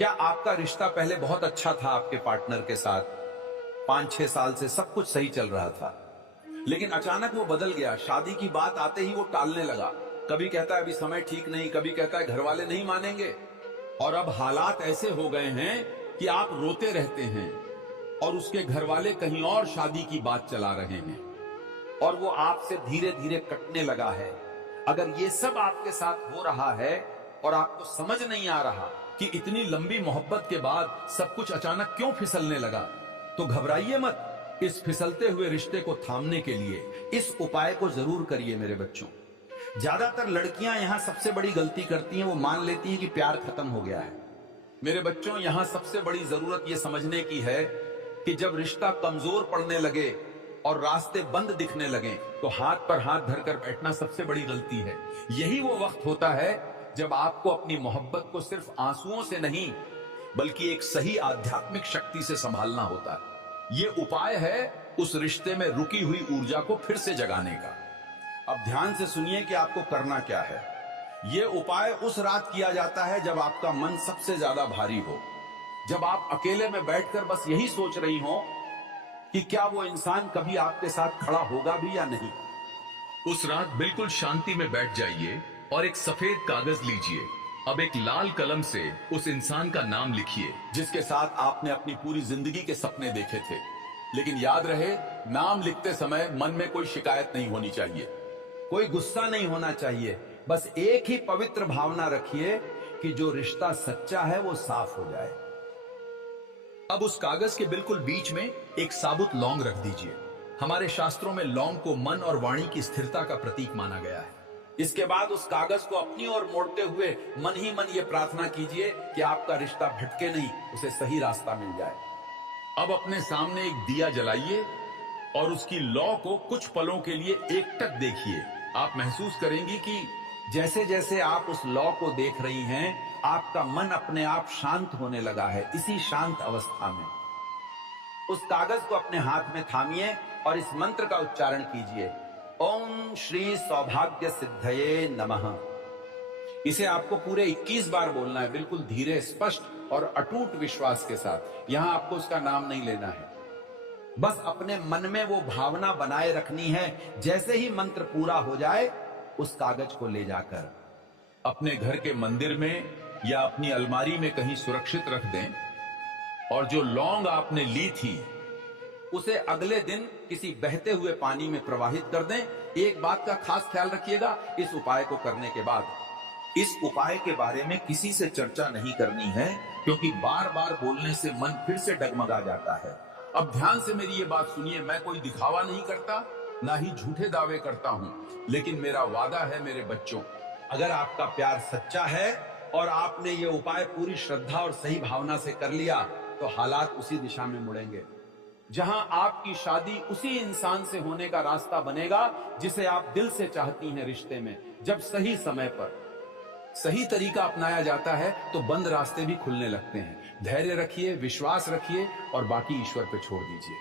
क्या आपका रिश्ता पहले बहुत अच्छा था आपके पार्टनर के साथ, 5-6 साल से सब कुछ सही चल रहा था, लेकिन अचानक वो बदल गया, शादी की बात आते ही वो टालने लगा। कभी कहता है अभी समय ठीक नहीं, कभी कहता है घर वाले नहीं मानेंगे, और अब हालात ऐसे हो गए हैं कि आप रोते रहते हैं और उसके घर वाले कहीं और शादी की बात चला रहे हैं और वो आपसे धीरे धीरे कटने लगा है। अगर ये सब आपके साथ हो रहा है और आपको समझ नहीं आ रहा कि इतनी लंबी मोहब्बत के बाद सब कुछ अचानक क्यों फिसलने लगा, तो घबराइए मत। इस फिसलते हुए रिश्ते को थामने के लिए इस उपाय को जरूर करिए मेरे बच्चों। ज्यादातर लड़कियां यहां सबसे बड़ी गलती करती हैं, वो मान लेती हैं कि प्यार खत्म हो गया है। मेरे बच्चों, यहां सबसे बड़ी जरूरत यह समझने की है कि जब रिश्ता कमजोर पड़ने लगे और रास्ते बंद दिखने लगे तो हाथ पर हाथ धरकर बैठना सबसे बड़ी गलती है। यही वो वक्त होता है जब आपको अपनी मोहब्बत को सिर्फ आंसुओं से नहीं बल्कि एक सही आध्यात्मिक शक्ति से संभालना होता है। ये उपाय है उस रिश्ते में रुकी हुई ऊर्जा को फिर से जगाने का। अब ध्यान से सुनिए कि आपको करना क्या है। ये उपाय उस रात किया जाता है जब आपका मन सबसे ज्यादा भारी हो, जब आप अकेले में बैठकर बस यही सोच रही हो कि क्या वो इंसान कभी आपके साथ खड़ा होगा भी या नहीं। उस रात बिल्कुल शांति में बैठ जाइए और एक सफेद कागज लीजिए। अब एक लाल कलम से उस इंसान का नाम लिखिए जिसके साथ आपने अपनी पूरी जिंदगी के सपने देखे थे। लेकिन याद रहे, नाम लिखते समय मन में कोई शिकायत नहीं होनी चाहिए, कोई गुस्सा नहीं होना चाहिए। बस एक ही पवित्र भावना रखिए कि जो रिश्ता सच्चा है वो साफ हो जाए। अब उस कागज के बिल्कुल बीच में एक साबुत लौंग रख दीजिए। हमारे शास्त्रों में लौंग को मन और वाणी की स्थिरता का प्रतीक माना गया है। इसके बाद उस कागज को अपनी ओर मोड़ते हुए मन ही मन ये प्रार्थना कीजिए कि आपका रिश्ता भटके नहीं, उसे सही रास्ता मिल जाए। अब अपने सामने एक दिया जलाइए और उसकी लौ को कुछ पलों के लिए एकटक देखिए। आप महसूस करेंगी कि जैसे जैसे आप उस लौ को देख रही हैं, आपका मन अपने आप शांत होने लगा है। इसी शांत अवस्था में उस कागज को अपने हाथ में थामिए और इस मंत्र का उच्चारण कीजिए, ओम श्री सौभाग्य सिद्धये नमः। इसे आपको पूरे 21 बार बोलना है, बिल्कुल धीरे, स्पष्ट और अटूट विश्वास के साथ। यहां आपको उसका नाम नहीं लेना है, बस अपने मन में वो भावना बनाए रखनी है। जैसे ही मंत्र पूरा हो जाए, उस कागज को ले जाकर अपने घर के मंदिर में या अपनी अलमारी में कहीं सुरक्षित रख दें और जो लौंग आपने ली थी उसे अगले दिन किसी बहते हुए पानी में प्रवाहित कर दें। एक बात का खास ख्याल रखिएगा, इस उपाय को करने के बाद इस उपाय के बारे में किसी से चर्चा नहीं करनी है, क्योंकि बार बार बोलने से मन फिर से डगमगा जाता है। अब ध्यान से मेरी ये बात सुनिए, मैं कोई दिखावा नहीं करता, ना ही झूठे दावे करता हूं, लेकिन मेरा वादा है मेरे बच्चों, अगर आपका प्यार सच्चा है और आपने ये उपाय पूरी श्रद्धा और सही भावना से कर लिया तो हालात उसी दिशा में मुड़ेंगे, जहां आपकी शादी उसी इंसान से होने का रास्ता बनेगा जिसे आप दिल से चाहती हैं रिश्ते में। जब सही समय पर सही तरीका अपनाया जाता है तो बंद रास्ते भी खुलने लगते हैं। धैर्य रखिए, विश्वास रखिए और बाकी ईश्वर पे छोड़ दीजिए।